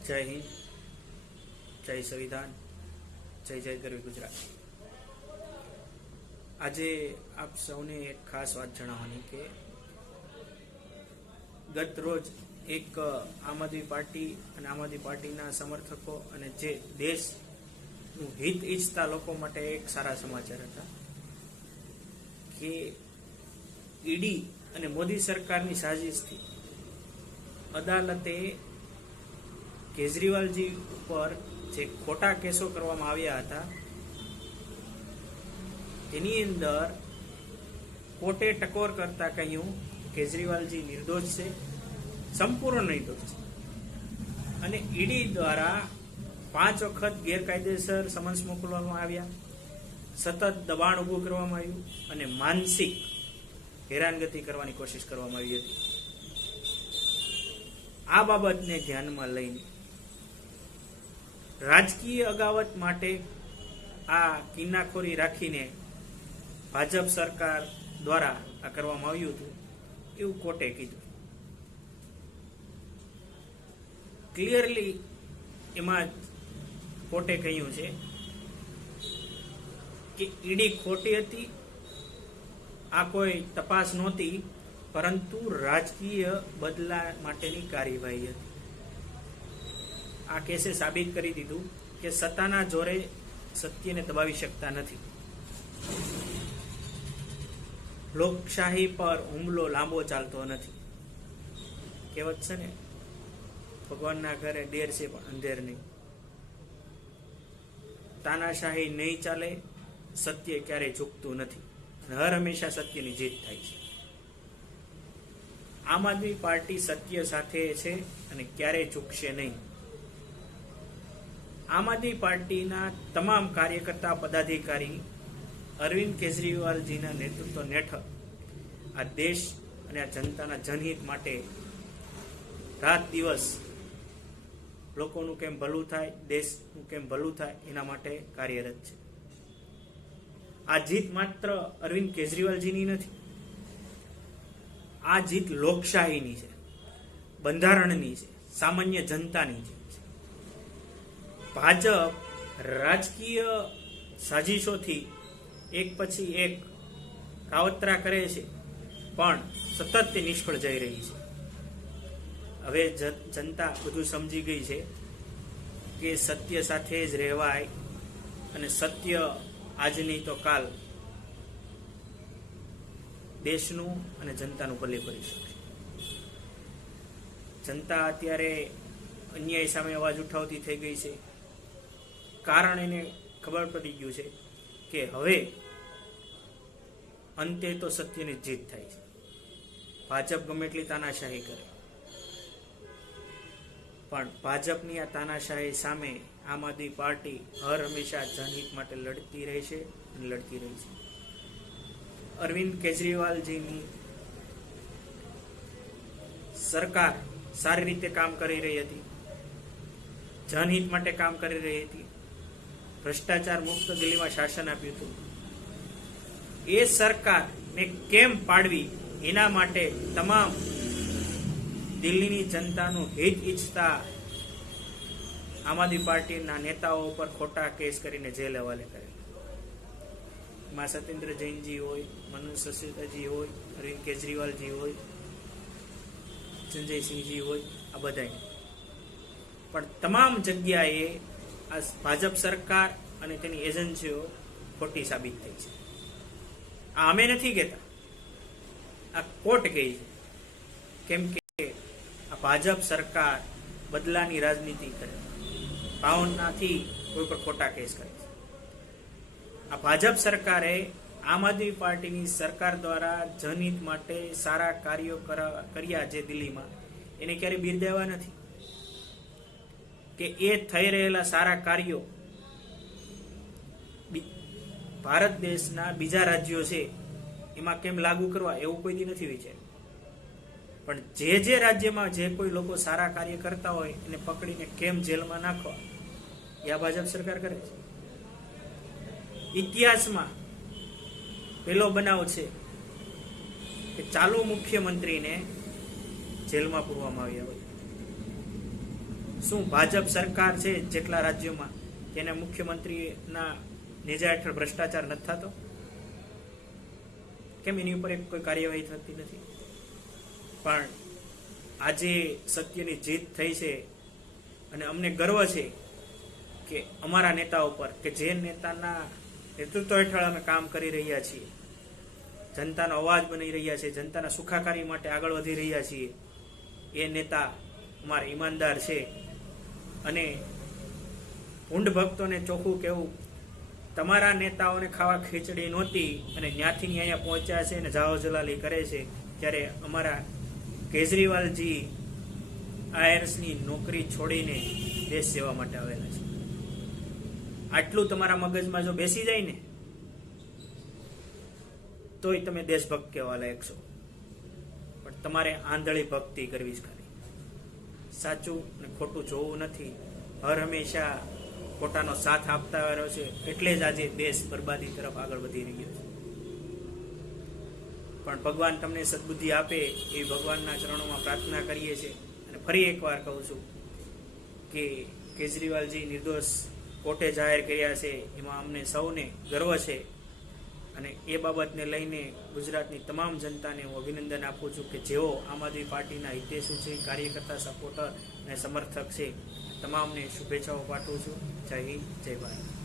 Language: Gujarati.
જય હિન્દ, જય સંવિધાન, જય જય ગરવી ગુજરાત. આજે આપ સૌને એક ખાસ વાત જણાવવાની કે ગત રોજ એક આમ આદમી પાર્ટી અને આમ આદમી પાર્ટીના સમર્થકો અને જે દેશનું હિત ઈચ્છતા લોકો માટે એક સારા સમાચાર હતા કે ઈડી અને મોદી સરકારની સાજિશથી અદાલતે કેજરીવાલજી ઉપર જે ખોટા કેસો કરવામાં આવ્યા હતા તેની અંદર કોર્ટે ટકોર કરતા કહ્યું કેજરીવાલજી નિર્દોષ છે, સંપૂર્ણ નિર્દોષ છે અને ઈડી દ્વારા 5 વખત ગેરકાયદેસર સમન્સ મોકલવામાં આવ્યા, સતત દબાણ ઊભું કરવામાં આવ્યું અને માનસિક હેરાનગતિ કરવાની કોશિશ કરવામાં આવી હતી. આ બાબતને ધ્યાનમાં લઈને રાજકીય અગાવત માટે આ કિન્નાખોરી રાખીને ભાજપ સરકાર દ્વારા આ કરવામાં આવ્યું હતું એવું કોર્ટે કીધું. ક્લિયરલી એમાં કોર્ટે કહ્યું છે કે ઈડી ખોટી હતી, આ કોઈ તપાસ નહોતી, પરંતુ રાજકીય બદલા માટેની કાર્યવાહી હતી. આ કેસે સાબિત કરી દીધું કે સત્તાના જોરે સત્યને દબાવી શકતા નથી. લોકશાહી પર હુમલો લાંબો ચાલતો નથી. કહેવત છે ને, ભગવાનના ઘરે દેર છે પણ અંધેર નહીં. તાનાશાહી નહીં ચાલે, સત્ય ક્યારેય ઝૂકતું નથી, હર હંમેશા સત્યની જીત થાય છે. આમ આદમી પાર્ટી સત્ય સાથે છે અને ક્યારેય ઝૂકશે નહીં. આમ આદમી પાર્ટીના તમામ કાર્યકર્તા પદાધિકારી અરવિંદ કેજરીવાલજીના નેતૃત્વ હેઠળ આ દેશ અને આ જનતાના જનહિત માટે રાત દિવસ લોકોનું કેમ ભલું થાય, દેશનું કેમ ભલું થાય એના માટે કાર્યરત છે. આ જીત માત્ર અરવિંદ કેજરીવાલજીની નથી, આ જીત લોકશાહીની છે, બંધારણની છે, સામાન્ય જનતાની છે. ભાજપ રાજકીય સાજિશોથી એક પછી એક કાવતરા કરે છે પણ સતત તે નિષ્ફળ જઈ રહી છે. હવે જનતા બધું સમજી ગઈ છે કે સત્ય સાથે જ રહેવાય અને સત્ય આજની તો કાલ દેશનું અને જનતાનું ભલે કરી શકે. જનતા અત્યારે અન્યાય સામે અવાજ ઉઠાવતી થઈ ગઈ છે, કારણ એને ખબર પડી ગયું છે કે હવે અંતે તો સત્યની જીત થાય છે. ભાજપ ગમે એટલી તાનાશાહી કરે પણ ભાજપની આ તાનાશાહી સામે આમ આદમી પાર્ટી હર હંમેશા જનહિત માટે લડતી રહેશે અને લડતી રહી છે. અરવિંદ કેજરીવાલજીની સરકાર સારી રીતે કામ કરી રહી હતી, જનહિત માટે કામ કરી રહી હતી, ભ્રષ્ટાચાર મુક્ત દિલ્હીમાં શાસન આપ્યું હતું. એ સરકારને કેમ પાડવી એના માટે તમામ દિલ્હીની જનતાનું હિત ઈચ્છતા આમ આદમી પાર્ટીના નેતાઓ પર ખોટા કેસ કરીને જેલ હવાલે કરેલા. માં સત્યેન્દ્ર જૈનજી હોય, મનોજ સિસોદિયાજી હોય, અરવિંદ કેજરીવાલજી હોય, સંજયસિંહજી હોય, આ બધાય પણ તમામ જગ્યાએ આ ભાજપ સરકાર અને તેની એજન્સીઓ ખોટી સાબિત થઈ છે. આ અમે નથી કહેતા, આ કોર્ટ કહે છે. કેમ કે આ ભાજપ સરકાર બદલાની રાજનીતિ કરે, ભાવનાથી કોઈ પર ખોટા કેસ કરે છે. આ ભાજપ સરકારે આમ આદમી પાર્ટીની સરકાર દ્વારા જનહિત માટે સારા કાર્યો કર્યા જે દિલ્હીમાં, એને ક્યારેય બિરદાવ્યા નથી કે એ થઈ રહેલા સારા કાર્યો ભારત દેશના બીજા રાજ્યો છે એમાં કેમ લાગુ કરવા એવું કોઈ દી નથી વિચાર્યું. પણ જે રાજ્યમાં જે કોઈ લોકો સારા કાર્ય કરતા હોય એને પકડીને કેમ જેલમાં નાખવા, એ આ ભાજપ સરકાર કરે છે. ઇતિહાસમાં પહેલો બનાવ છે કે ચાલુ મુખ્યમંત્રીને જેલમાં પૂરવામાં આવ્યા હોય. શું ભાજપ સરકાર છે જેટલા રાજ્યોમાં તેના મુખ્યમંત્રીના નેજા હેઠળ ભ્રષ્ટાચાર નથી થતો? કેમ એની ઉપર કોઈ કાર્યવાહી થતી નથી? પણ આજે સત્યની જીત થઈ છે અને અમને ગર્વ છે કે અમારા નેતાઓ પર, કે જે નેતાના નેતૃત્વ હેઠળ અમે કામ કરી રહ્યા છીએ, જનતાનો અવાજ બની રહ્યા છીએ, જનતાના સુખાકારી માટે આગળ વધી રહ્યા છીએ, એ નેતા અમારા ઈમાનદાર છે. અને ઊંડ ભક્તોને ચોખ્ખું કહેવું, તમારા નેતાઓને ખાવા ખીચડી નહોતી અને ત્યાંથી અહીંયા પહોંચ્યા છે અને જાઓ જલાલી કરે છે, ત્યારે અમારા કેજરીવાલજી આયર્સની નોકરી છોડીને દેશ સેવા માટે આવેલા છે. આટલું તમારા મગજમાં જો બેસી જાય ને તોય તમે દેશભક્ત કહેવા લાયક છો. પણ તમારે આંધળી ભક્તિ કરવી જ ખરી. સાચું ને ખોટું જોવું નથી. હર હંમેશા ખોટાનો સાથ આપતા આવ્યો છે, એટલે જ આજે દેશ બરબાદી તરફ આગળ વધી રહ્યો છે. પણ ભગવાન તમને સદબુદ્ધિ આપે એ ભગવાનના ચરણોમાં પ્રાર્થના કરીએ છીએ. અને ફરી એકવાર કહું છું કે કેજરીવાલજી નિર્દોષ કોર્ટે જાહેર કર્યા છે, એમાં અમને સૌને ગર્વ છે. અને એ બાબતને લઈને ગુજરાતની તમામ જનતાને હું અભિનંદન આપું છું કે જેઓ આમ આદમી પાર્ટીના હિતેશુ છે, કાર્યકર્તા, સપોર્ટર અને સમર્થક છે, તમામને શુભેચ્છાઓ પાઠવું છું. જય હિન્દ, જય ભારત.